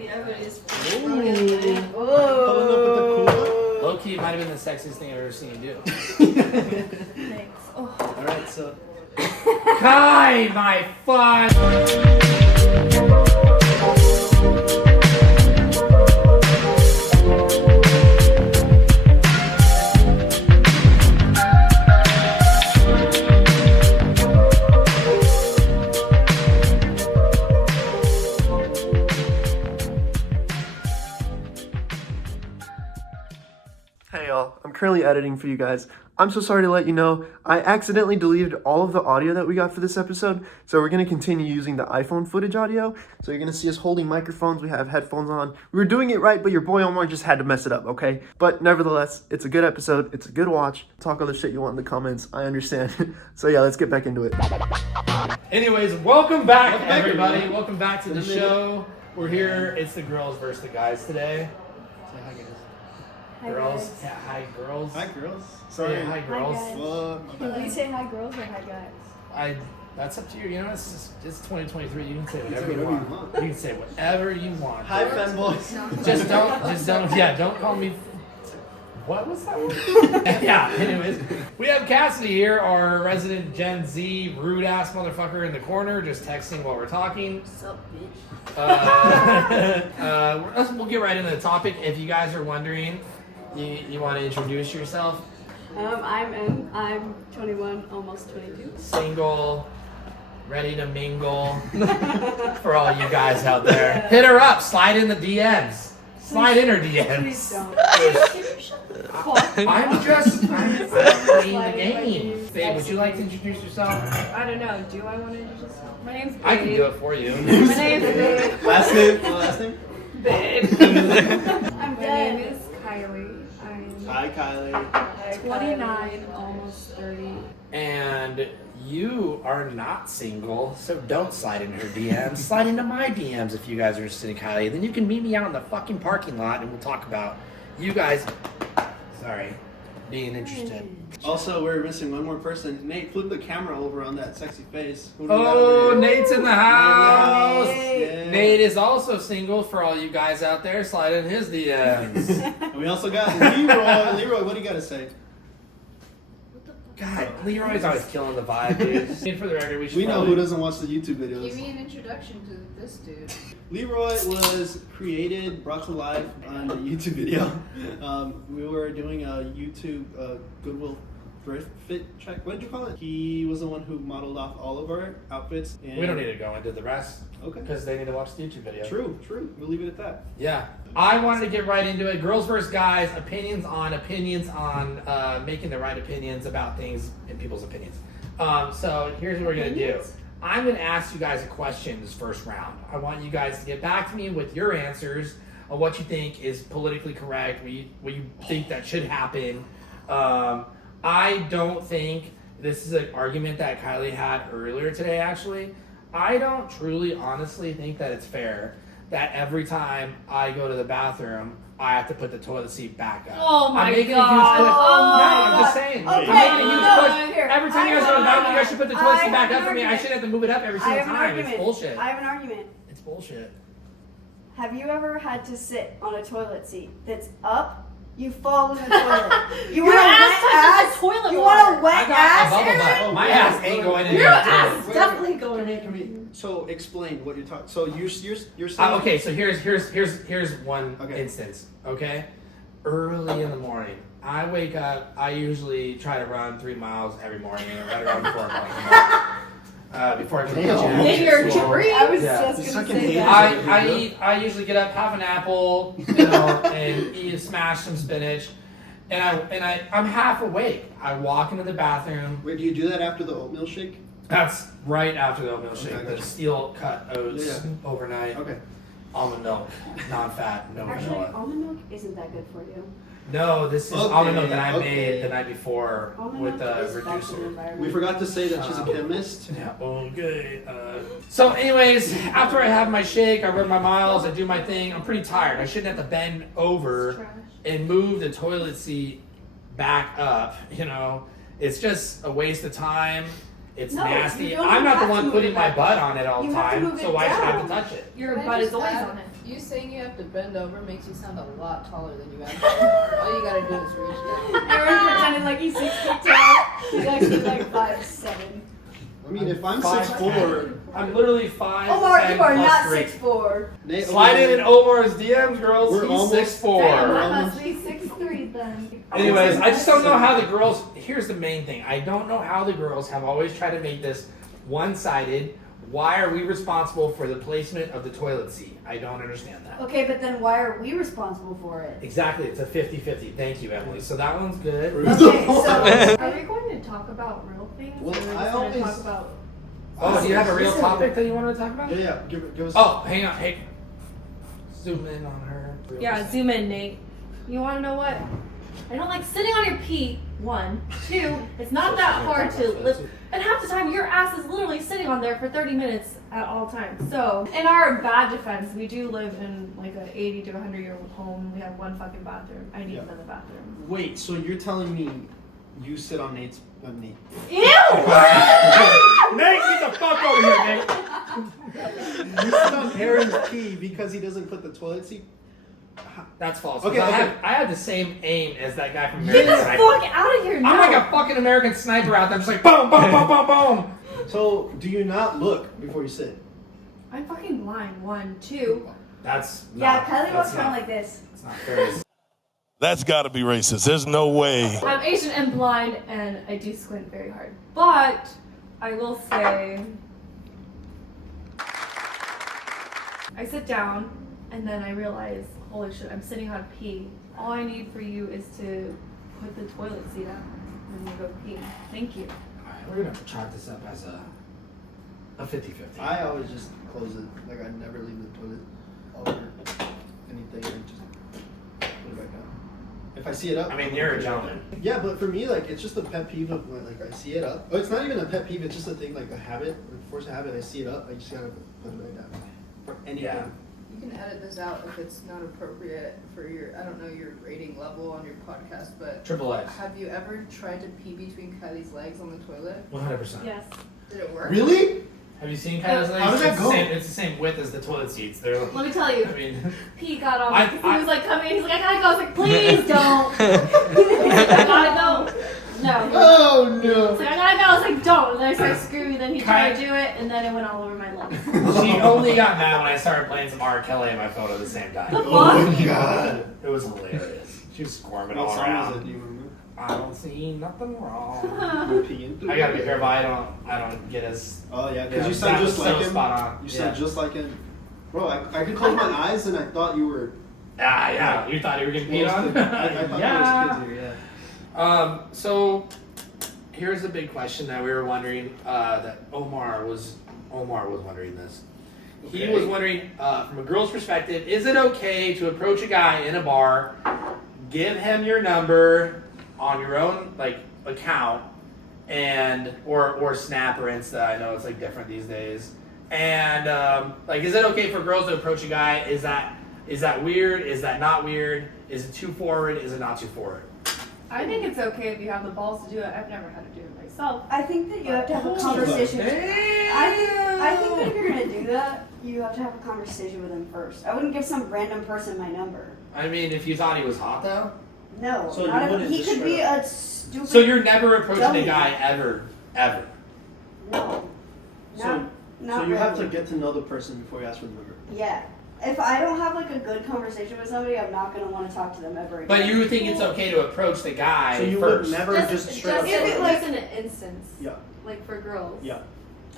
the evidence. Oh. Low-key might have been the sexiest thing I've ever seen you do. Thanks. Oh. Alright, so Kai, my fun! Hey y'all, I'm currently editing for you guys. I'm so sorry to let you know, I accidentally deleted all of the audio that we got for this episode, so we're going to continue using the iPhone footage audio. So you're going to see us holding microphones, we have headphones on. We were doing it right, but your boy Omar just had to mess it up, okay? But nevertheless, it's a good episode, it's a good watch. Talk all the shit you want in the comments, I understand. So yeah, let's get back into it. Anyways, welcome back, Welcome back, everybody. everyone. Welcome back to the show. We're here. It's the girls versus the guys today. say hi guys. Girls. guys. Yeah, hi, girls. Hi girls. Sorry, Sorry. hi, girls. guys. What? Can we say hi girls or hi guys? That's up to you. You know, it's 2023. You can say You can whatever say you whatever want. you want. You can say whatever you want. Hi fanboys. Just don't. Yeah, don't call me. What was that word? Yeah. Anyways, we have Cassidy here, our resident Gen Z rude ass motherfucker in the corner, just texting while we're talking. What's up, bitch? We'll get right into the topic. If you guys are wondering, you want to introduce yourself? I'm 21, almost 22. Single, ready to mingle. For all you guys out there, hit her up. Slide in the DMs. Slide in her Please DMs. don't. I'm just playing the Slide in my game. DMs. Babe, would you like to introduce yourself? I don't know. Do I want to introduce myself? My name's Babe. I can do it for you. My name's Babe. Last name? Last name? My name is Kylie. I'm Hi Kylie. 29, almost 30. And you are not single, so don't slide in her DMs. Slide into my DMs if you guys are interested in Kylie. Then you can meet me out in the fucking parking lot and we'll talk about you guys, being interested. Also, we're missing one more person. Nate, flip the camera over on that sexy face. Who do we got Oh, over here? Nate's in the house. Yeah. Nate is also single for all you guys out there. Slide in his DMs. And we also got Leroy. Leroy, what do you got to say? God, Leroy's always killing the vibe, dude. For the record, we should We know probably- who doesn't watch the YouTube Give videos. me an introduction to this dude. Leroy was created, brought to life on a YouTube video. We were doing a YouTube Goodwill thrift fit check. What did you call it? He was the one who modeled off all of our outfits. And We don't need to go into the rest Okay. because they need to watch the YouTube video. True. We'll leave it at that. Yeah. I wanted to get right into it. Girls versus guys, opinions on making the right opinions about things and people's opinions. So here's what we're going to do. I'm going to ask you guys a question this first round. I want you guys to get back to me with your answers of what you think is politically correct, what you think that should happen. I don't think this is an argument that Kylie had earlier today, actually. I don't truly, honestly think that it's fair that every time I go to the bathroom, I have to put the toilet seat back up. Oh my I'm making God. a huge push. Oh No, my I'm just God. saying. Okay, I'm making a huge no, push. here. Every time you guys I go to the have bathroom, you guys should put the toilet I seat back have up for an me. I argument. shouldn't have to move it up every I single have an time. It's argument. bullshit. I have an argument. It's bullshit. Have you ever had to sit on a toilet seat that's up? You fall in the toilet. You want a wet ass? toilet You want a wet I got ass? a bubble Aaron? butt. My ass ain't going in Your there. ass Wait, definitely wait, going come here. So explain what you're talking. So you're saying. Okay, so here's one Okay. instance. Okay, early in the morning, I wake up. I usually try to run 3 miles every morning, right around 4 o'clock. Before I go to the gym. In your School. dream? I was Yeah. just You gonna fucking say hate that. I usually get up, have an apple, and smash some spinach, and I'm half awake. I walk into the bathroom. Wait, do you do that after the oatmeal shake? That's right after the oatmeal shake. Okay, The gotcha. steel cut oats Yeah. overnight, Okay. almond milk, non-fat, no Actually, vanilla. almond milk isn't that good for you. No, this is Okay, almond milk that I okay. made the night before Almond with milk the is bad for the reducer. environment. We forgot to say that she's a chemist. Yeah, okay. So anyways, after I have my shake, I run my miles, I do my thing. I'm pretty tired. I shouldn't have to bend over Trash. and move the toilet seat back up, you know. It's just a waste of time. It's No, nasty. you don't I'm not the have to one move putting it my back. butt on it all the You have to time, move so it why should I have to down. touch it? Your Can I butt is just always add, on it. You saying you have to bend over makes you sound a lot taller than you actually are. All you gotta do is reach down. Aaron pretending like he's 6 feet tall. He's actually like 5'7". I mean, if I'm 5'10". 6'4", I'm literally 5'10" Omar, you are plus not 3. 6'4". Nate, Slide in Omar's DMs, girls. We're He's almost- 6'4". Damn, We're I almost- must be 6'3" then. Anyways, I just don't know how the girls. Here's the main thing. I don't know how the girls have always tried to make this one-sided. Why are we responsible for the placement of the toilet seat? I don't understand that. Okay, but then why are we responsible for it? Exactly, it's a 50-50. Thank you, Emily. So that one's good. Okay, so Are we going to talk about real things? Well, or are we I just going to always- talk about. Oh, do you have a real topic that you want to talk about? Yeah, give us. Oh, hang on. Hey, zoom in on her. real Yeah, quick. zoom in, Nate. You want to know what? I don't like sitting on your pee. 1, 2. It's not that hard to lift. And half the time, your ass is literally sitting on there for 30 minutes at all times. So, in our bad defense, we do live in like an 80 to 100-year-old home. We have one fucking bathroom. I need Yeah. another bathroom. Wait, so you're telling me you sit on Nate's Nate? Ew! Nate, get the fuck over here, Nate. You sit on Aaron's pee because he doesn't put the toilet seat. That's false. Okay, Okay, okay. I have the same aim as that guy from Get American the Sniper. fuck out of here now! I'm like a fucking American Sniper out there. I'm just like boom, boom, boom, boom, boom. So, do you not look before you sit? I'm fucking blind. 1, 2. That's yeah, not- Kylie that's walks around not- like this. It's not fair. That's got to be racist. There's no way. I'm Asian and blind, and I do squint very hard. But I will say, I sit down, and then I realize, holy shit, I'm sitting on pee. All I need for you is to put the toilet seat up when you go pee. Thank you. Alright, we're gonna chalk this up as a 50-50. I always just close it. Like, I never leave the toilet over anything and just put it back down. If I see it up. I mean, I'm you're gonna a put it gentleman. up. Yeah, but for me, like, it's just a pet peeve of when, like, I see it up. Oh, it's not even a pet peeve, it's just a thing, like, a habit. A force of habit. I see it up, I just gotta put it back down. For anything. Yeah. You can edit this out if it's not appropriate for your, I don't know your rating level on your podcast, but Triple X. have you ever tried to pee between Kylie's legs on the toilet? 100%. Yes. Did it work? Really? Have you seen Kyle's legs? How does that it's go? The same, it's the same width as the toilet seats. They're. Let me tell you, I mean, pee got on I- me. He was like coming, he's like, I gotta go. I was like, please don't. I gotta go. No. Oh, He's no. like, I gotta go. I was like, don't. And then I started screaming. Then he tried to Kai- do it, and then it went all over my legs. she only got mad when I started playing some R. Kelly in my photo at the same time. The Oh, fuck? my God. It was hilarious. She was squirming What all song around. is it? Do you remember? I don't see nothing wrong. You're peeing through I gotta be it. careful. I don't get as. Oh, yeah, Yeah, because you that sound was just like so him. spot on. You Yeah. sound just like him. Bro, I could close my eyes and I thought you were. Ah, yeah. You thought you were getting peed on? I thought Yeah. there was kids here, yeah. So here's a big question that we were wondering. That Omar was wondering this. He Okay. was wondering, from a girl's perspective, is it okay to approach a guy in a bar, give him your number on your own account, and or Snap or Insta? I know it's different these days. And is it okay for girls to approach a guy? Is that weird? Is that not weird? Is it too forward? Is it not too forward? I think it's okay if you have the balls to do it. I've never had to do it myself. I think that you have to have a conversation. I think that if you're gonna do that, you have to have a conversation with him first. I wouldn't give some random person my number. I mean, if you thought he was hot though. No, So not you if, wouldn't he just could be straight a stupid. So you're never approaching Dummy. a guy ever. No, So, not so you have to really. get to know the person before you ask for the number. Yeah. If I don't have a good conversation with somebody, I'm not gonna want to talk to them ever again. But you think it's okay to approach the guy So you first? would never just straight up. If it, say- like- in an instance, Yeah. like for girls. Yeah.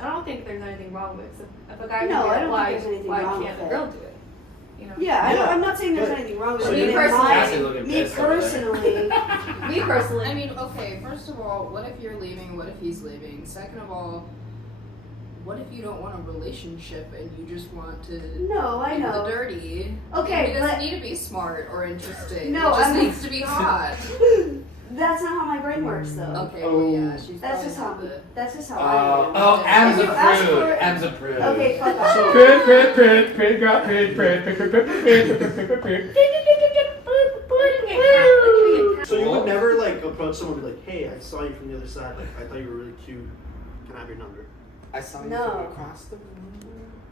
I don't think there's anything wrong with it. If a guy No, can do I it, don't why, think there's anything why wrong can't with a it. girl do it? You know? Yeah, Yeah. I'm not saying there's But- anything wrong with so it. you In personally- Cassie my, looking me pissed over there. personally, Me personally, I mean, okay, first of all, what if you're leaving? What if he's leaving? Second of all, what if you don't want a relationship and you just want to no, I do the know. dirty? Okay, He doesn't but- need to be smart or interesting. No, he just I mean- needs to be hot. That's not how my brain works, though. Okay, well, yeah, she's That's probably just how. not the. That's just how I am. Oh, M's If you ask approved. for- M's approved. Okay, fuck off. So- Pretty girl, So you would never approach someone and be like, hey, I saw you from the other side. I thought you were really cute. Can I have your number? I saw you No. from across the room.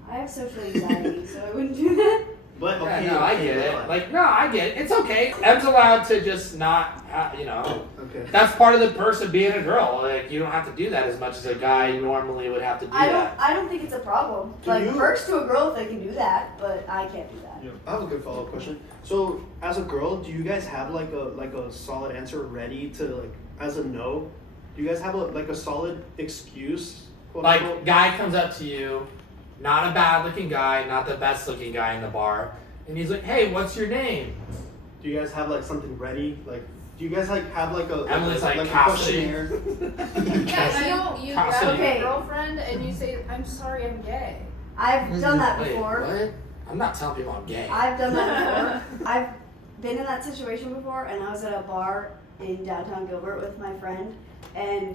I have social anxiety, so I wouldn't do that. But okay, Yeah, no, I okay, get it. fine. Like, no, I get it. It's okay. Em's allowed to just not, Okay. that's part of the person being a girl. Like, you don't have to do that as much as a guy normally would have to do that. I don't think it's a problem. Can Like, you- perks to a girl if they can do that, but I can't do that. Yeah. I have a good follow-up question. So, as a girl, do you guys have like a solid answer ready to like as a no? Do you guys have a solid excuse? quote Like, unquote? guy comes up to you, not a bad looking guy, not the best looking guy in the bar, and he's like, hey, what's your name? Do you guys have like something ready? Like, do you guys like have like a Emily's like a Cassidy. questionnaire? Yeah, you grab Cassidy. your girlfriend and you say, I'm sorry, I'm gay. I've done that Wait, before. what? I'm not telling people I'm gay. I've done that before. I've been in that situation before, and I was at a bar in downtown Gilbert with my friend, and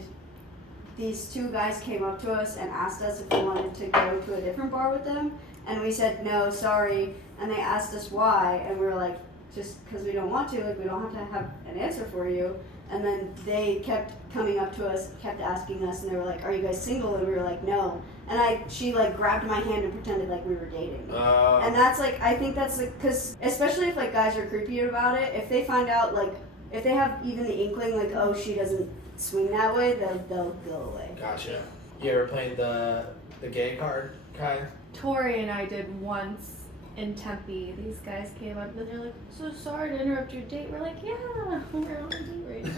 these two guys came up to us and asked us if we wanted to go to a different bar with them, and we said no, sorry, and they asked us why, and we were like, just because we don't want to, like we don't have to have an answer for you. And then they kept coming up to us, kept asking us, and they were like, are you guys single? And we were like, no. And she like grabbed my hand and pretended like we were dating. And that's like, I think that's like, because especially if like guys are creepy about it, if they find out like, if they have even the inkling like, oh, she doesn't swing that way, they'll go away. Gotcha. You ever played the gay card, Kai? Tori and I did once in Tempe. These guys came up and they're like, so sorry to interrupt your date. We're like, yeah, we're on a date right now.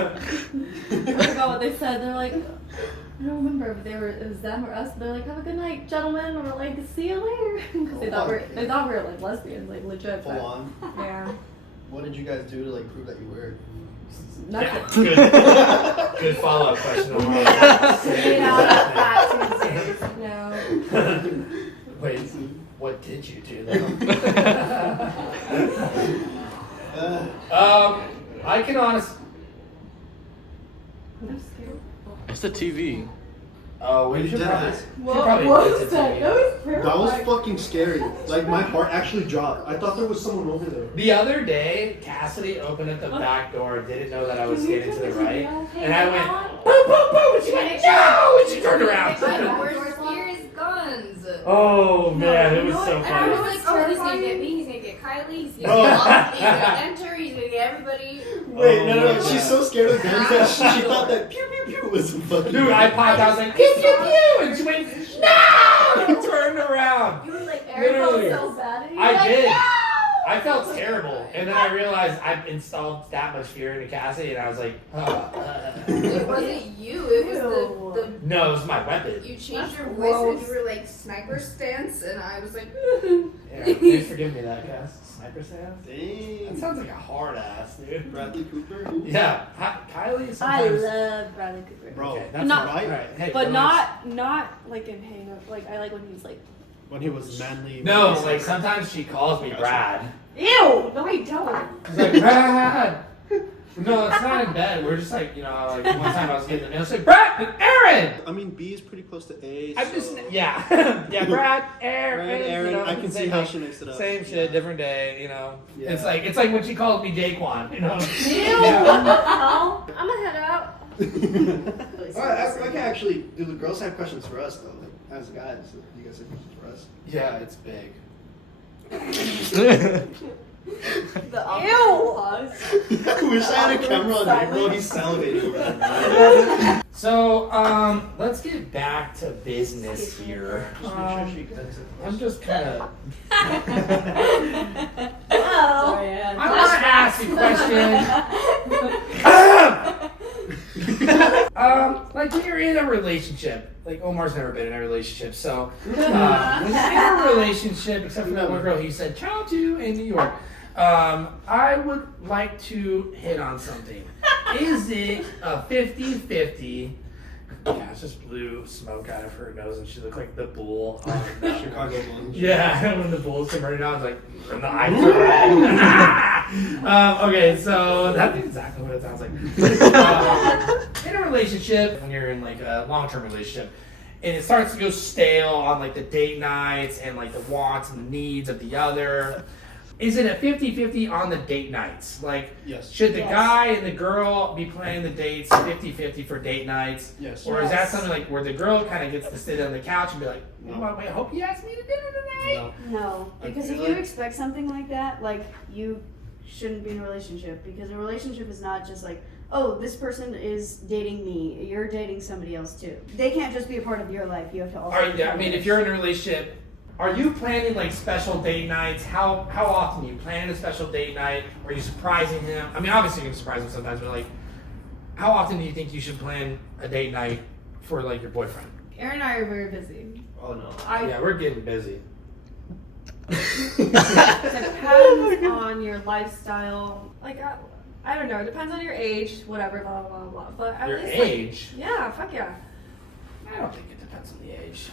I forgot what they said. They're like, I don't remember if it was them or us. They're like, have a good night, gentlemen. And we're like, see you later. Because they thought we were like lesbians, like legit. Full but- on. Yeah. What did you guys do to like prove that you were? Nothing. Yeah, good follow-up question. Made out of fat Tuesdays. No. Wait, what did you do though? I can honestly. I'm scared. It's the TV. Oh, we You should did probably. that? we should probably put it to you. That was fucking scary. Like my heart actually dropped. I thought there was someone over there. The other day, Cassidy opened at the back door, didn't know that I was skating to the right, and I went, boom, boom, boom, and she went, no, and she turned around. Where's Spears guns? Oh man, it was so And I was funny. like, oh, he's gonna get me, he's gonna get Kylie, he's gonna Bro. get Bob, he's gonna enter, he's gonna get everybody. Wait, no. my She's God. so scared of guns that she thought that pew pew pew was fucking. Dude, I popped out, I was like, pew, pew, pew, and she went, no, and turned around. You were like, Eric felt Literally. so bad. And he I was like, did. "No!" I felt terrible, and then I realized I installed that much fear into Cassie, and I was like, It wasn't you, it was the no, it was my weapon. you changed your voice gross. and you were like sniper stance, and I was like, Yeah, please forgive me that, Cass. Sniper stance? That Dang. sounds like a hard ass, dude. Bradley Cooper. Who? Yeah, Kylie I sometimes. love Bradley Cooper. Bro, Okay, that's Not- right. Alright, hey, But relax. not like in Hang Up. Like I like when he's like, when he was manly. No, like sometimes she calls me Brad. ew, no I don't. She's like, Brad! No, it's not in bed. We're just like, like one time I was getting the mail, she's like, Brad and Aaron! I mean, B is pretty close to A. I'm so- just, yeah. Yeah, Brad, Aaron. Brad, Aaron. I can see how like, she mixed it up. Same shit, different day, Yeah. It's like when she calls me Daquan, Ew, Yeah. what the hell? I'm gonna head out. Alright, I can actually. Do the girls have questions for us though? Like, as guys, you guys have questions for us? Yeah, it's big. The Ew. pause. I wish I had a camera on me, bro. He's salivating over there. So, let's get back to business here. I'm just kind of. Oh. I want to ask you a question. Like when you're in a relationship, like Omar's never been in a relationship, so when you're in a relationship, except for that one girl he said ciao to in New York, I would like to hit on something. Is it a 50-50? Yeah, it's just blew smoke out of her nose, and she looked like the bull. On the, Chicago Bulls. yeah, when the bull's converted, I was like, and the eyes are red. Okay, so that's exactly what it sounds like. In a relationship, when you're in like a long-term relationship, and it starts to go stale on like the date nights and like the wants and the needs of the other, Is it a 50-50 on the date nights? Like, Yes. should the Yes. guy and the girl be planning the dates 50-50 for date nights? Yes. Or is that Yes. something like where the girl kind of gets to sit on the couch and be like, No. oh, wait, I hope you asked me to dinner tonight? No. No, because if you expect something like that, like you shouldn't be in a relationship. Because a relationship is not just like, oh, this person is dating me. You're dating somebody else too. They can't just be a part of your life. You have to also. Are you, be I part mean, of if you're in a relationship, are you planning like special date nights? How often do you plan a special date night? Are you surprising him? I mean, obviously you can surprise him sometimes, but like, how often do you think you should plan a date night for like your boyfriend? Aaron and I are very busy. Oh no. Yeah, we're getting busy. Depends on your lifestyle. Like, I don't know. It depends on your age, whatever, blah, blah, blah, blah. But at Your least, age? Like, yeah, fuck yeah. I don't think it depends on the age.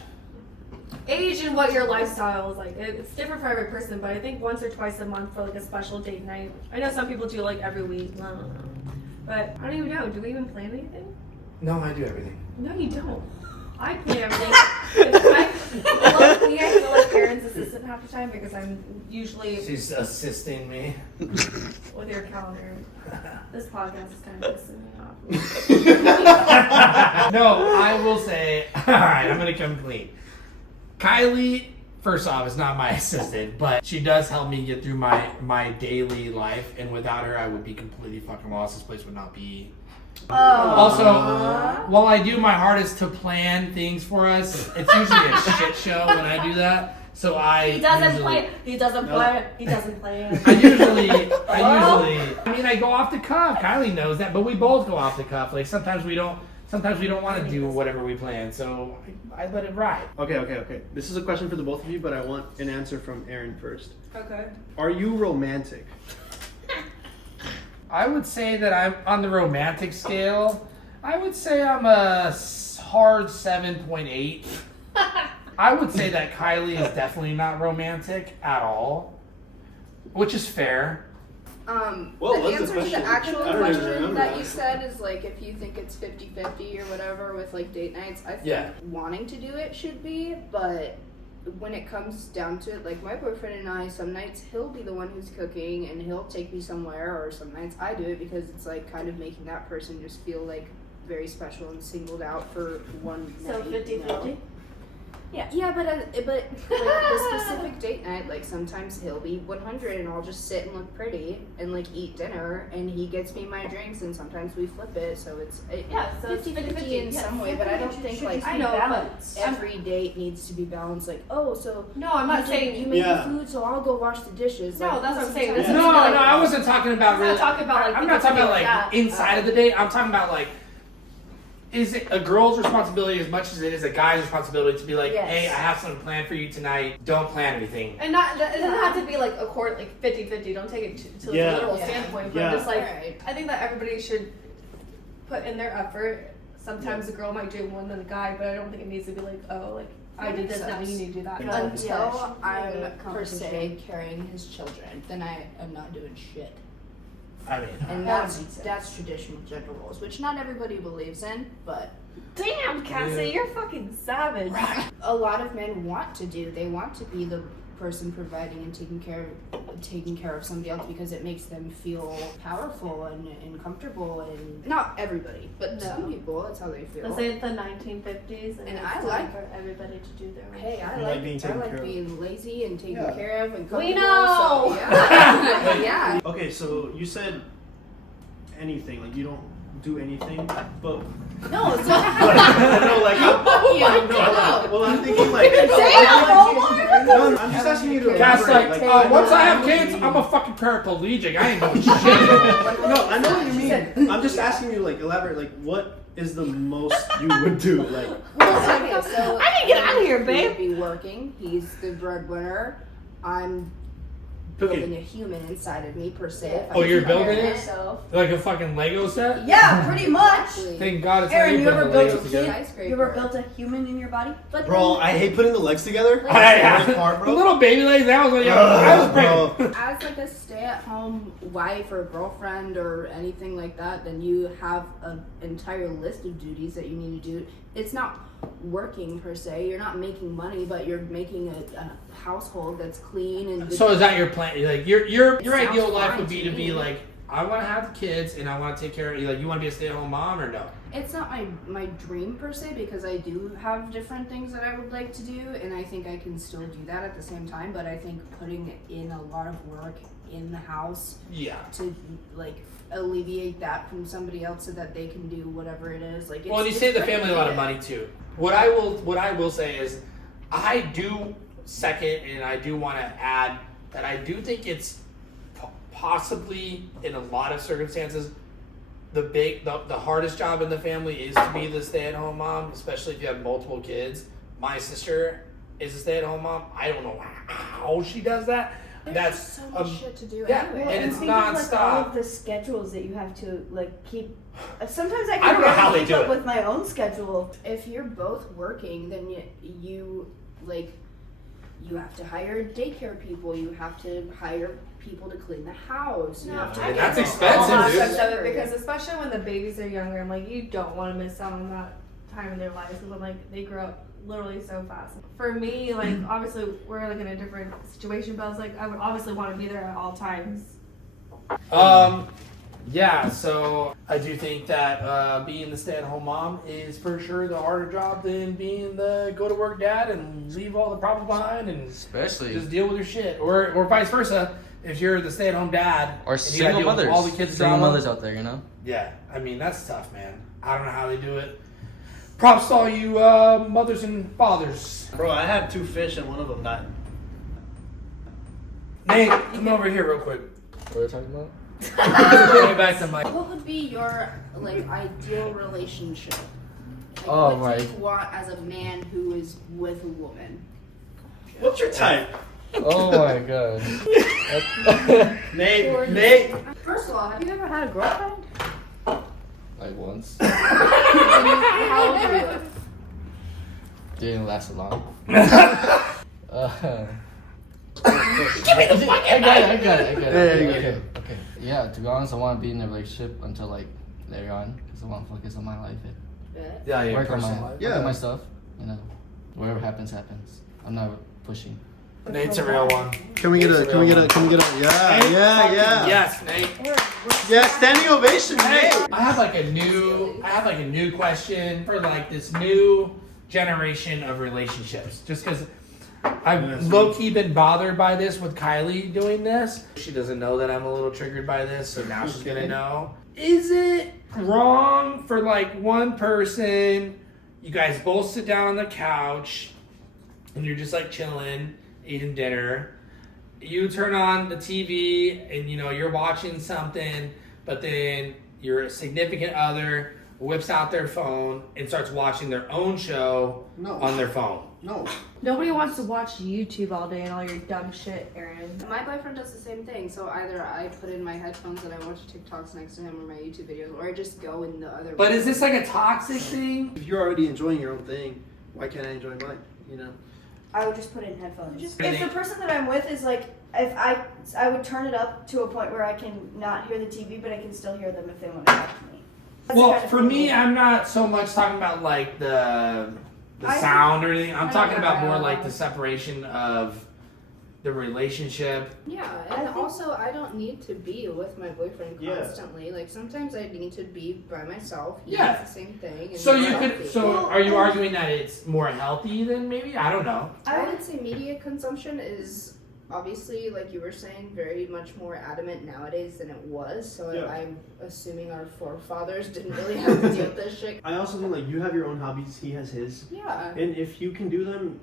Age and what your lifestyle is like. It's different for every person, but I think once or twice a month for like a special date night. I know some people do like every week. Blah, blah, blah. But I don't even know. Do we even plan anything? No, I do everything. No, you don't. I plan everything. I feel like Aaron's assistant half the time because I'm usually She's assisting me. with your calendar. This podcast is kind of pissing me off. No, I will say, alright, I'm gonna come clean. Kylie, first off, is not my assistant, but she does help me get through my daily life, and without her, I would be completely fucking lost. This place would not be. Also, while I do my hardest to plan things for us, it's usually a shit show when I do that. So He doesn't play. He doesn't play. He doesn't play. I mean, I go off the cuff. Kylie knows that, but we both go off the cuff. Like sometimes we don't want to do whatever we plan, so I let it ride. Okay. This is a question for the both of you, but I want an answer from Aaron first. Okay. Are you romantic? I would say that I'm on the romantic scale. I would say I'm a hard 7.8. I would say that Kylie is definitely not romantic at all, which is fair. What The was the answer to question? the actual I don't even question remember that that. you said is like if you think it's 50-50 or whatever with like date nights, I think Yeah. wanting to do it should be, but when it comes down to it, like my boyfriend and I, some nights he'll be the one who's cooking and he'll take me somewhere, or some nights I do it because it's like kind of making that person just feel like very special and singled out for one So night. 50-50? Yeah, but like the specific date night, like sometimes he'll be 100 and I'll just sit and look pretty and like eat dinner, and he gets me my drinks, and sometimes we flip it, so it's Yeah, so it's 50-50 in some way, but I don't think like I know, but every date needs to be balanced. Like, oh, so no, I'm not you saying. make Yeah. the food, so I'll go wash the dishes. No, Like, that's what I'm saying. This No, is no, like- I wasn't talking about I'm not really. talking about, like, I'm not talking about like that. inside of the date. I'm talking about like, is it a girl's responsibility as much as it is a guy's responsibility to be like, Yes. hey, I have something planned for you tonight. Don't plan anything. And not, it doesn't have to be like a court, like 50-50. Don't take it to Yeah. the literal Yeah. standpoint, but Yeah. just like, Alright. I think that everybody should put in their effort. Sometimes the girl might do more than the guy, but I don't think it needs to be like, oh, like, I did this, now you need to do that. Yeah. Until Yeah, I'm like a per se competition. carrying his children, then I am not doing shit. I mean, And That that's makes sense. that's traditional gender roles, which not everybody believes in, but Damn, Cassie, you're fucking savage. a lot of men want to do. They want to be the person providing and taking care of somebody else because it makes them feel powerful and comfortable. And not everybody, but some people, that's how they feel. Let's say it's the 1950s, and And it's I time like- for everybody to do their own Hey, shit. I You like being like taken care of. being lazy and taken Yeah. care of and We comfortable. know! So, yeah. Yeah. Okay, so you said anything, like you don't do anything, but No, it's not. no, like well, I'm thinking like no, I'm just asking you to Cass, elaborate. like, once I have kids, I'm a fucking paraplegic. I ain't doing shit. no, I know what you mean. I'm just asking you like elaborate. Like, what is the most you would do? Like, Okay, so I need to get out of here, he babe. would be working. He's the breadwinner. I'm building a human inside of me per se. if I Oh, you're can building carry it? So, Like a fucking Lego set? yeah, pretty much. Exactly. Thank God it's Aaron, not you putting ever the built Legos a together. kid? Skyscraper. You ever built a human in your body? But Bro, I hate putting the legs together. Like, Yeah. It's hard, The bro. little baby legs, that was like, I was Bro. pregnant. as like a stay-at-home wife or girlfriend or anything like that, then you have an entire list of duties that you need to do. It's not working per se. You're not making money, but you're making a household that's clean and. So is that your plan? Like your It ideal sounds life fine would be to to be me. like, I want to have kids and I want to take care of you. Like, you want to be a stay-at-home mom or no? It's not my dream per se, because I do have different things that I would like to do, and I think I can still do that at the same time. But I think putting in a lot of work in the house Yeah. to like alleviate that from somebody else so that they can do whatever it is. Like, Well, and you it's save the great. family a lot of money too. What I will say is, I do second, and I do want to add that I do think it's possibly in a lot of circumstances the hardest job in the family is to be the stay-at-home mom, especially if you have multiple kids. My sister is a stay-at-home mom. I don't know how she does that. There's That's just so much shit to do yeah, anyway. and it's think of, like, all nonstop. of the schedules that you have to like keep. Sometimes I I can don't know how barely they keep do up it. with my own schedule. If you're both working, then you like you have to hire daycare people. You have to hire people to clean the house. You No, have to I And get that's all expensive, dude. aspects of it, because especially when the babies are younger, I'm like, you don't want to miss out on that time in their lives, because I'm like, they grow up literally so fast. For me, like, obviously we're like in a different situation, but I was like, I would obviously want to be there at all times. Yeah, so I do think that being the stay-at-home mom is for sure the harder job than being the go-to-work dad and leave all the problems behind and Especially just deal with your shit, or vice versa. If you're the stay-at-home dad or and you gotta single deal with mothers. all the kids' Single drama. mothers out there, you know. Yeah, I mean that's tough, man. I don't know how they do it. Props to all you mothers and fathers. Bro, I had 2 fish and one of them died. Nate, come over here real quick. What are we talking about? Bring it back to Mike. What would be your like ideal relationship? Like, Oh, what do my. you want as a man who is with a woman? What's your type? Oh my god. Nate. First of all, have you ever had a girlfriend? Like once. How old are you? Didn't last long. Give me the fuck I got it. There you go. Okay. Yeah, to be honest, I want to be in a relationship until like later on, because I want to focus on my life and Yeah, work on personal my life. work on my stuff. You know, whatever happens, happens. I'm not pushing. Nate's a real one. Can we get a yeah, yeah. Yes, Nate. Yeah, standing ovation, Hey, Nate. I have like a new question for like this new generation of relationships. Just because I've low key been bothered by this with Kylie doing this. She doesn't know that I'm a little triggered by this, so now she's gonna know. Is it wrong for like one person? You guys both sit down on the couch and you're just like chilling, eating dinner. You turn on the TV and you know you're watching something, but then your significant other whips out their phone and starts watching their own show on their phone. No. Nobody wants to watch YouTube all day and all your dumb shit, Aaron. My boyfriend does the same thing. So either I put in my headphones and I watch TikToks next to him or my YouTube videos, or I just go in the other. But room. is this like a toxic thing? If you're already enjoying your own thing, why can't I enjoy mine? You know. I would just put in headphones. If Really? the person that I'm with is like, if I would turn it up to a point where I can not hear the TV, but I can still hear them if they want to talk to me. That's the Well, kind of for thing me, that- I'm not so much talking about like the I- sound or anything. I'm I talking don't about know. more like the separation of the relationship. Yeah, I and think- also I don't need to be with my boyfriend Yeah. constantly. Like sometimes I need to be by myself. He Yeah. does the same thing. And So it's you could. healthy. So Well, are you and- arguing that it's more healthy than maybe? I don't know. I would say media consumption is obviously, like you were saying, very much more adamant nowadays than it was. So Yeah. I'm assuming our forefathers didn't really have to deal with this shit. I also think like you have your own hobbies, he has his, Yeah. and if you can do them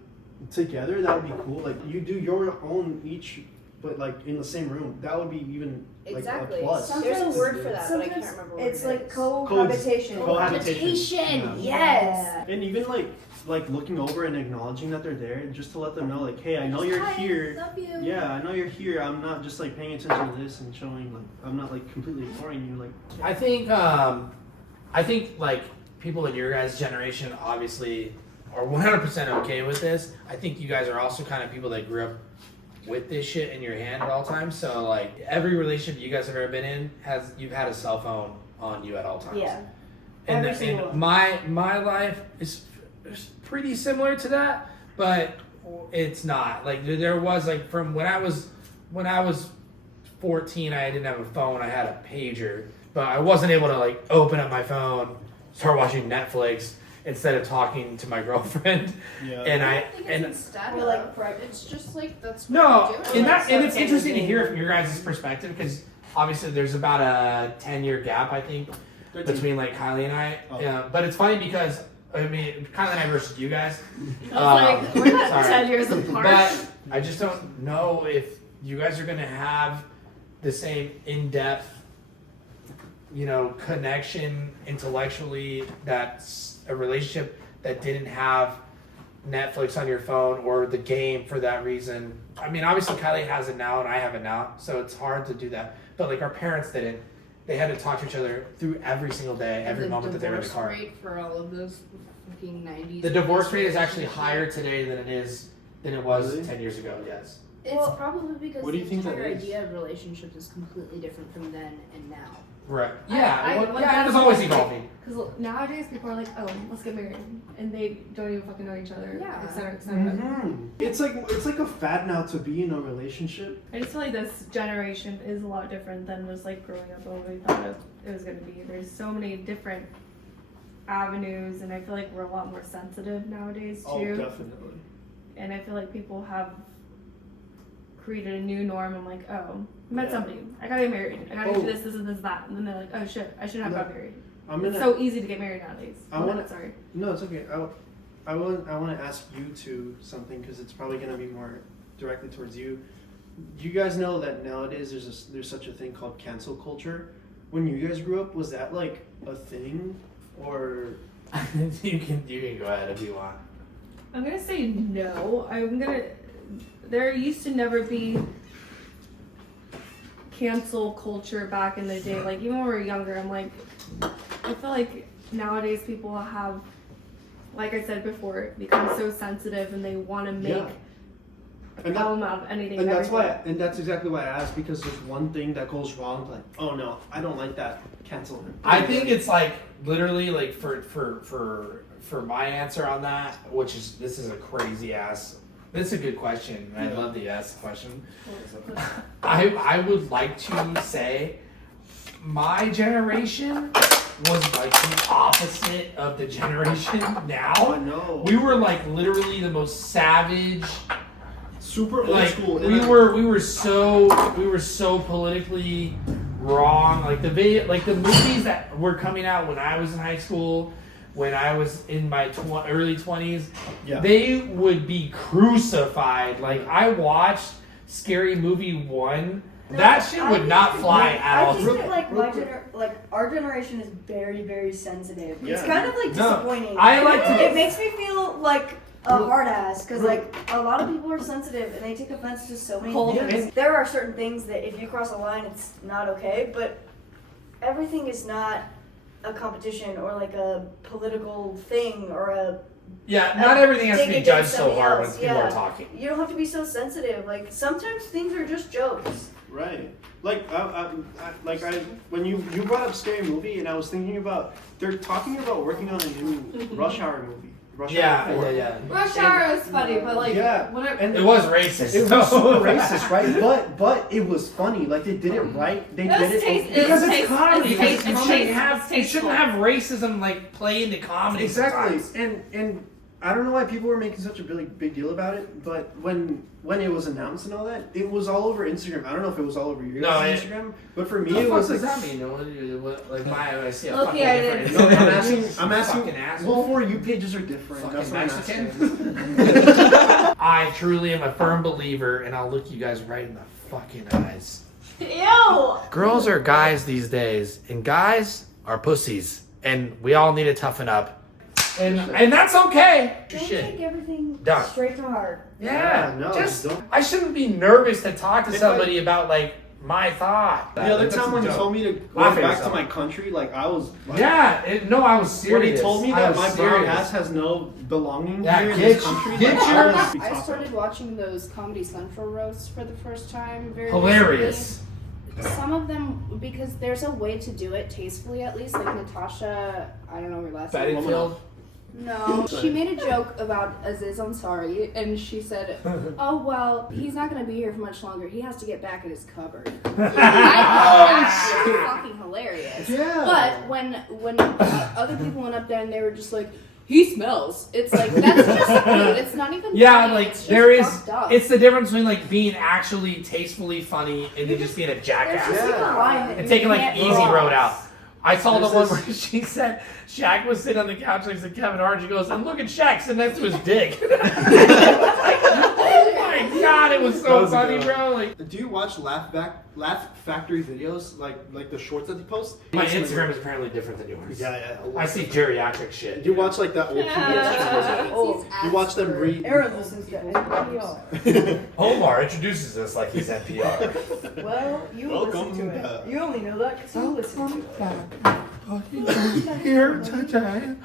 together, that would be cool. Like you do your own each, but like in the same room, that would be even like Exactly. a plus. Sometimes- There's a word for that, but I Sometimes can't remember what it's it like is. cohabitation. Cohabitation. Yes. And even like looking over and acknowledging that they're there, just to let them know like, hey, I know you're here. Love you. Yeah, I know you're here. I'm not just like paying attention to this and showing like I'm not like completely ignoring you. Like I think like people in your guys' generation obviously are 100% okay with this. I think you guys are also kind of people that grew up with this shit in your hand at all times. So like every relationship you guys have ever been in you've had a cell phone on you at all times. Yeah. And, Every single one. my life is pretty similar to that, but it's not. Like there was like from when I was 14, I didn't have a phone. I had a pager, but I wasn't able to like open up my phone, start watching Netflix instead of talking to my girlfriend. Yeah. And I don't think and it's instead Or, of. like, It's just like that's what no, you're doing. and it's interesting to hear from your guys' perspective because obviously there's about a 10-year gap, I think, 13. between like Kylie and I. Oh. Yeah, but it's funny because I mean Kylie and I versus you guys. I was like, we're not sorry. 10 years apart. But I just don't know if you guys are gonna have the same in-depth, connection intellectually. That's a relationship that didn't have Netflix on your phone or the game for that reason. I mean, obviously Kylie has it now and I have it now, so it's hard to do that. But like our parents didn't. They had to talk to each other through every single day, every moment that they were in the car. The divorce rate for all of those fucking 90s. The divorce rate is actually higher today than it was Really? 10 years ago. Yes. It's probably because what do you the think that entire is? idea of relationships is completely different from then and now. Right. I- Yeah. I- Yeah. It was always evolving. Because nowadays people are like, oh, let's get married, and they don't even fucking know each other, Yeah. et cetera, et cetera. Mhm. It's like a fad now to be in a relationship. I just feel like this generation is a lot different than was like growing up when we thought it was going to be. There's so many different avenues, and I feel like we're a lot more sensitive nowadays Oh, too. definitely. And I feel like people have created a new norm. I'm like, oh, I met Yeah. somebody, I gotta get married, I gotta Oh. do this, that, and then they're like, oh shit, I shouldn't have got married. I'm It's gonna. so easy to get married nowadays. I wanna- Sorry. No, it's okay. I want to ask you two something because it's probably going to be more directly towards you. You guys know that nowadays there's such a thing called cancel culture. When you guys grew up, was that like a thing, or you can go ahead if you want. I'm gonna say no. There used to never be cancel culture back in the day. Like even when we were younger, I'm like, I feel like nowadays people have, like I said before, become so sensitive and they want to make Yeah. a And that- problem out of anything. and that's everything. why, and that's exactly why I asked, because there's one thing that goes wrong, like, oh no, I don't like that, cancel him. I think it's like literally like for my answer on that, which is this is a crazy ass. This is a good question. I Yeah. love that you asked the question. I would like to say my generation was like the opposite of the generation Oh now. no, We were like literally the most savage. super old Like school. we were so politically wrong. Like the movies that were coming out when I was in high school, when I was in my early 20s, Yeah. they would be crucified. Like I watched Scary Movie 1. That shit would not fly at all. I think that like our generation is very, very sensitive. It's Yeah. kind of like No, disappointing. I like to- It makes me feel like a hard ass because like a lot of people are sensitive and they take offense to so many Cold. things. There are certain things that if you cross a line, it's not okay. But everything is not a competition or like a political thing or a. Yeah, not everything has to be dig judged against so somebody hard when else, people yeah. are talking. You don't have to be so sensitive. Like sometimes things are just jokes. Right. Like when you brought up Scary Movie, and I was thinking about they're talking about working on a new Rush Hour movie. Rush Hour 4. Yeah. Rush Hour is funny, but like Yeah. whenever And It was racist. it was super racist, right? But it was funny. Like they did it right. They It was did it taste- okay. Because it's It's comedy. taste- Because it's you taste- shouldn't it's have you tasteful. shouldn't have racism like play into comedy. Exactly. sometimes. And I don't know why people were making such a really big deal about it, but when it was announced and all that, it was all over Instagram. I don't know if it was all over your guys' Instagram, but for me What it the was fuck does like. that mean? Like I see a Look, fucking yeah, different. it No, is. I'm asking. Fucking asshole. Well, for you pages are different. Fucking That's what I'm Mexican. asking. I truly am a firm believer, and I'll look you guys right in the fucking eyes. Ew! Girls are guys these days, and guys are pussies, and we all need to toughen up. And that's okay. Don't Shit. take everything Done. straight to heart. Yeah, no, just don't. I shouldn't be nervous to talk to If somebody about like my thought. The other That's time when he dope. told me to go My favorite back to song. my country, like I was. Like, Yeah, no, I was When serious. he told me I that was my brown serious. ass has no belonging Yeah, here in get this you- country, get like, your- I was be I talking. started watching those Comedy Central roasts for the first time. Very Hilarious. recently. Some of them, because there's a way to do it tastefully, at least. Like Natasha, I don't know her last name. Bedingfield. No, she made a joke about Aziz Ansari, and she said, "Oh well, he's not gonna be here for much longer. He has to get back in his cupboard." I thought that was fucking hilarious. Yeah. But when other people went up there and they were just like, "He smells," it's like that's just cute. It's not even. Yeah, funny, like it's just there is. fucked up. It's the difference between like being actually tastefully funny and then just being a There's jackass just like a line that and you taking like can't easy cross. road out. I saw the There's one this- where she said Shaq was sitting on the couch next to Kevin Hart. She goes, "And look at Shaq sitting next to his dick." Oh my god, it was That so was a funny, good bro. Like Do you watch Laugh Factory videos, like the shorts that he posts? my Instagram is apparently different than yours. Yeah. I see geriatric shit. You watch like that old PBS channels. Oh, You watch them read. Aaron listens to NPR. Omar introduces us like he's NPR. Well, you Welcome listen to back. it. You only know that because you listen to it. Here today,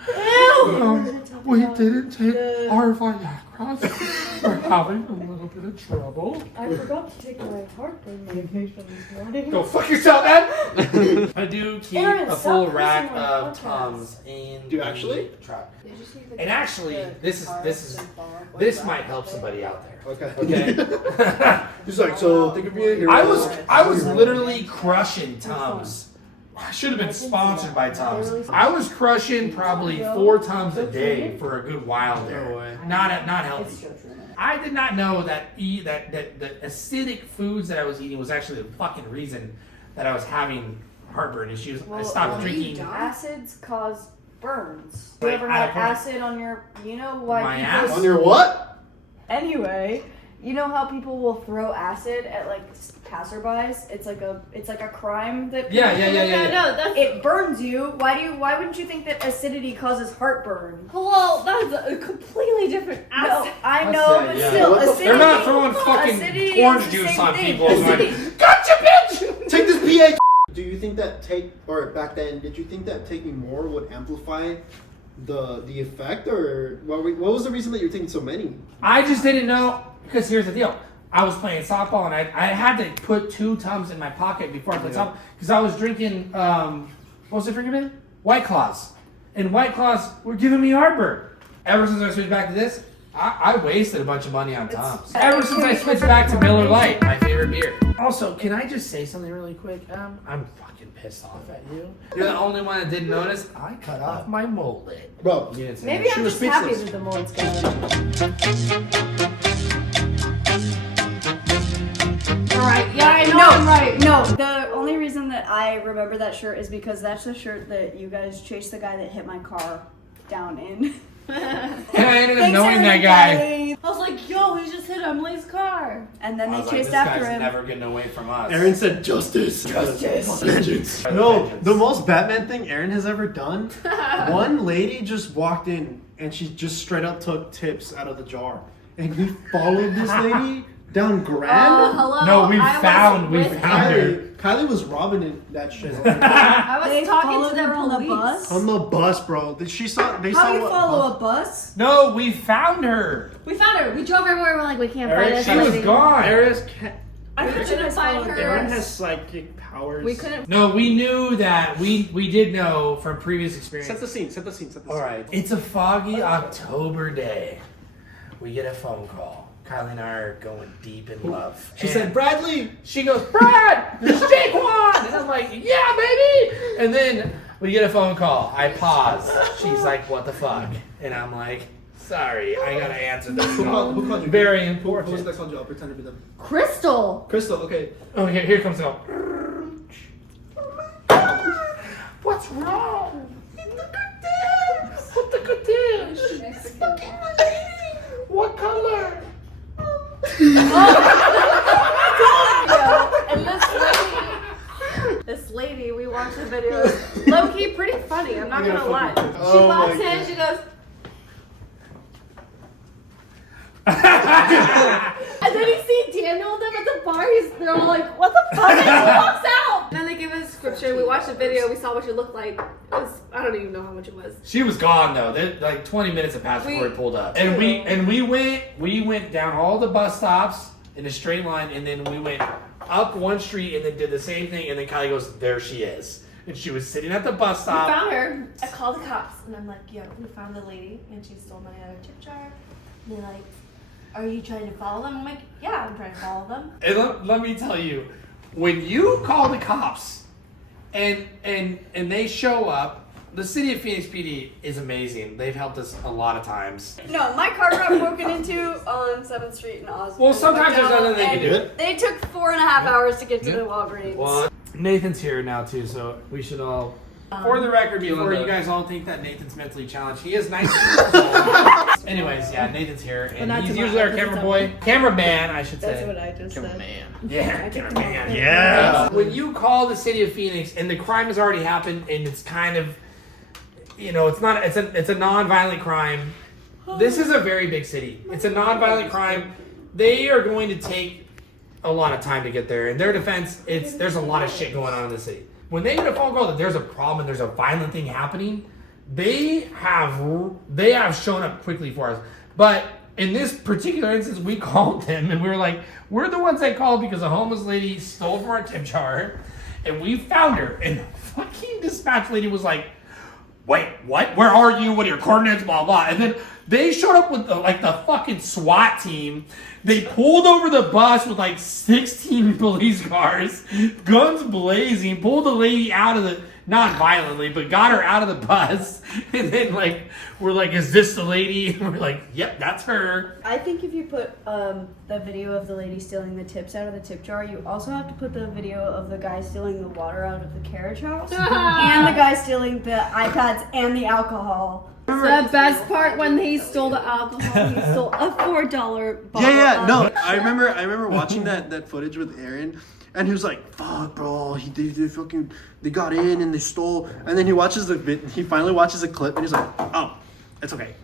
we didn't take our Viagra. We're having a little bit of trouble. I forgot to take my heartburn medication this morning. Go fuck yourself, man. I do keep Aaron, a stop full cursing rack on of podcasts. Tums in Do you the actually? truck. They just need to And actually, get this is cars this is and fall off this like might that. help somebody out there. Okay. Okay. He's like, so think of me a hero. I was literally crushing Tums. I should have been sponsored by Tums. I was crushing probably 4 Tums a day for a good while there. No way. Not healthy. I did not know that that the acidic foods that I was eating was actually the fucking reason that I was having heartburn issues. I stopped drinking. Acids cause burns. Like, You ever at had a point- acid on your? You know why My people ass? On your what? Anyway, you know how people will throw acid at like passerbys? It's like a crime that Yeah. No, that's it burns you. Why wouldn't you think that acidity causes heartburn? well, that's a completely different No, acid. I That's know, it, but yeah. still, What the- acidity. They're not throwing fucking acidity orange is the juice same on thing. people. It's Acidity. like, gotcha, bitch! Take this pH. Do you think that back then? Did you think that taking more would amplify the effect, or what was the reason that you're taking so many? I just didn't know, because here's the deal. I was playing softball and I had to put 2 Tums in my pocket before I played Yeah. softball because I was drinking, what was I drinking, man? White Claws. And White Claws were giving me heartburn. Ever since I switched back to this, I wasted a bunch of money on Tums. Ever since I switched back to Miller Lite, my favorite beer. Also, can I just say something really quick? I'm fucking pissed off at you. You're the only one that didn't notice. I cut off my mullet. Bro, You didn't say Maybe that. She I'm was just happy speechless. that the mullet's gone. Alright, yeah, I know No, I'm right. No, the only reason that I remember that shirt is because that's the shirt that you guys chased the guy that hit my car down in. And I ended up Thanks, knowing that guy. everybody. I was like, yo, he just hit Emily's car. And then I they was like, chased this after guy's him. never getting away from us. Aaron said justice. Vengeance. No, the most Batman thing Aaron has ever done. One lady just walked in and she just straight up took tips out of the jar, and he followed this lady down Grand. Hello. No, we I was found with her. Kylie was robbing that shit I was They talking followed to the her on the police. bus? on the bus, bro. They saw How do you what follow bus- a bus? No, we found her. We found her. We drove everywhere. We're like, we can't Eric, find She her. was gone. I couldn't find her. Aaron has psychic powers. We couldn't. No, we knew that. We did know from previous experience. Set the scene. Set the scene. All right. It's a foggy October day. We get a phone call. Kylie and I are going deep in love. She And said, "Bradley." she goes, "Brad, it's Jaquan!" And I'm like, "Yeah, baby!" And then we get a phone call. I pause. She's like, "What the fuck?" And I'm like, "Sorry, I gotta answer this Who call. called you? Very Who was important." that called you? I'll pretend to be them. Crystal. Crystal. Okay. Oh, here comes the call. What's wrong? What the good dish? What color? And this lady, we watched the video. Low key, pretty funny. I'm not You're gonna lie. fucking- She Oh my walks in. God. She goes. And then you see Daniel and them at the bar. They're all like, "What the fuck?" And he walks out. And then they give us a description. We watched the video. We saw what she looked like. It was, I don't even know how much it was. She was gone though. Like 20 minutes had passed before we pulled up, and we went down all the bus stops in a straight line, and then we went up one street and then did the same thing, and then Kylie goes, "There she is," and she was sitting at the bus We stop. found her. I called the cops and I'm like, yo, we found the lady and she stole money out of a tip jar. And they're like, are you trying to follow them? I'm like, yeah, I'm trying to follow them. And let me tell you, when you call the cops and they show up, the city of Phoenix PD is amazing. They've helped us a lot of times. No, my car got broken into on 7th Street in Osborne. Well, sometimes there's nothing they can And do. They took 4.5 hours to get to the Walgreens. Well, Nathan's here now too, so we should all. For the record, before you guys all think that Nathan's mentally challenged, he is 19 years old. Anyways, yeah, Nathan's here, and not he's tomorrow, usually our because camera it's boy, cameraman, I should say. That's what I just said. Yeah, cameraman. Yeah. When you call the city of Phoenix and the crime has already happened, and it's kind of, it's a non-violent crime. This is a very big city. It's a non-violent crime. They are going to take a lot of time to get there. In their defense, there's a lot of shit going on in the city. When they get a phone call that there's a problem and there's a violent thing happening, they have shown up quickly for us. But in this particular instance, we called them and we were like, we're the ones that called because a homeless lady stole from our tip jar, and we found her. And the fucking dispatch lady was like, wait, what? Where are you? What are your coordinates? Blah, blah. And then they showed up with the fucking SWAT team. They pulled over the bus with like 16 police cars, guns blazing, pulled the lady out of the, not violently, but got her out of the bus. And then we're like, is this the lady? And we're like, yep, that's her. I think if you put the video of the lady stealing the tips out of the tip jar, you also have to put the video of the guy stealing the water out of the carriage house and the guy stealing the iPads and the alcohol. The best part when he stole the alcohol, he stole a $4 bottle. Yeah. No, I remember watching that footage with Aaron, and he was like, "Fuck, bro, they got in and they stole." And then he finally watches the clip, and he's like, "Oh, it's okay."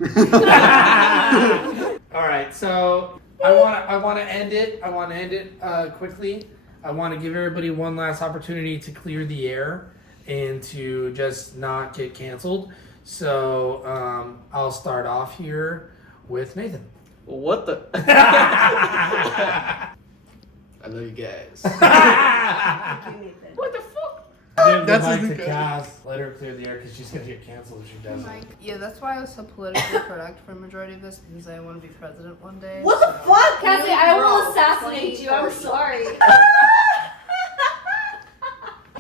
All right, so I want to end it. I want to end it quickly. I want to give everybody one last opportunity to clear the air and to just not get canceled. So I'll start off here with Nathan. What the? I love you guys. What the fuck? That's That's his to Cass. Let her clear the air because she's gonna get canceled if she doesn't. Yeah, that's why I was so politically correct for a majority of this, because I want to be president one day. What the fuck? Cassie, I will assassinate you. I'm sorry.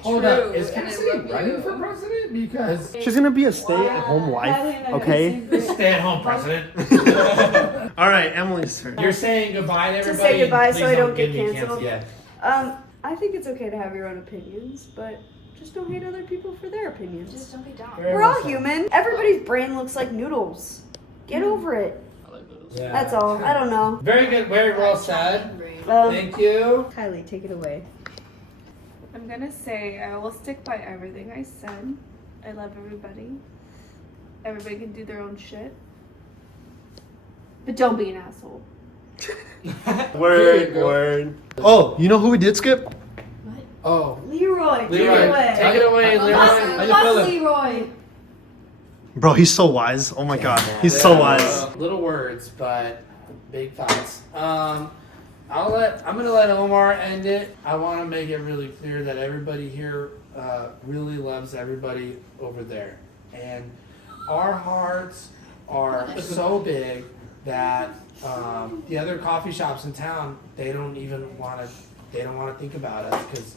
Hold True, up, is and I Cassidy love running you. for president? Because She's gonna be a stay-at-home wife, okay? stay-at-home president. All right, Emily's turn. You're saying goodbye to everybody. say goodbye and so please I don't give get me canceled. Yeah. I think it's okay to have your own opinions, but just don't hate other people for their opinions. Just don't be dumb. Very We're well all said. human. Everybody's brain looks like noodles. Get over it. I like those. Yeah. That's all. I don't know. Very good. Very well said. Um, Thank you. Kylie, take it away. I'm gonna say I will stick by everything I said. I love everybody. Everybody can do their own shit. But don't be an asshole. Word. Oh, you know who we did skip? Oh, Leroy, take Leroy, it away. take it away, Leroy. How you feeling? Leroy. Bro, he's so wise. Oh my god, he's so wise. Little words, but big thoughts. I'm gonna let Omar end it. I want to make it really clear that everybody here really loves everybody over there, and our hearts are so big that the other coffee shops in town, they don't want to think about us because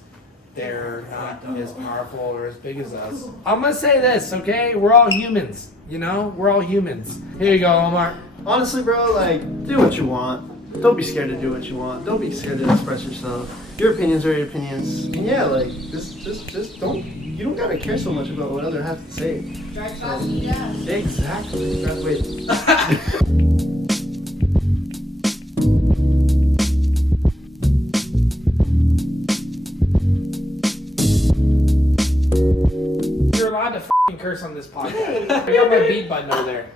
they're not as powerful or as big as us. I'm gonna say this, okay? We're all humans, we're all humans. Here you go, Omar. Honestly, bro, do what you want. Don't be scared to do what you want. Don't be scared to express yourself. Your opinions are your opinions. And yeah, just don't. You don't gotta care so much about what others have to say. Drive fast and jazz. Exactly. Wait. You're allowed to f***ing curse on this podcast. I got my beat button over there.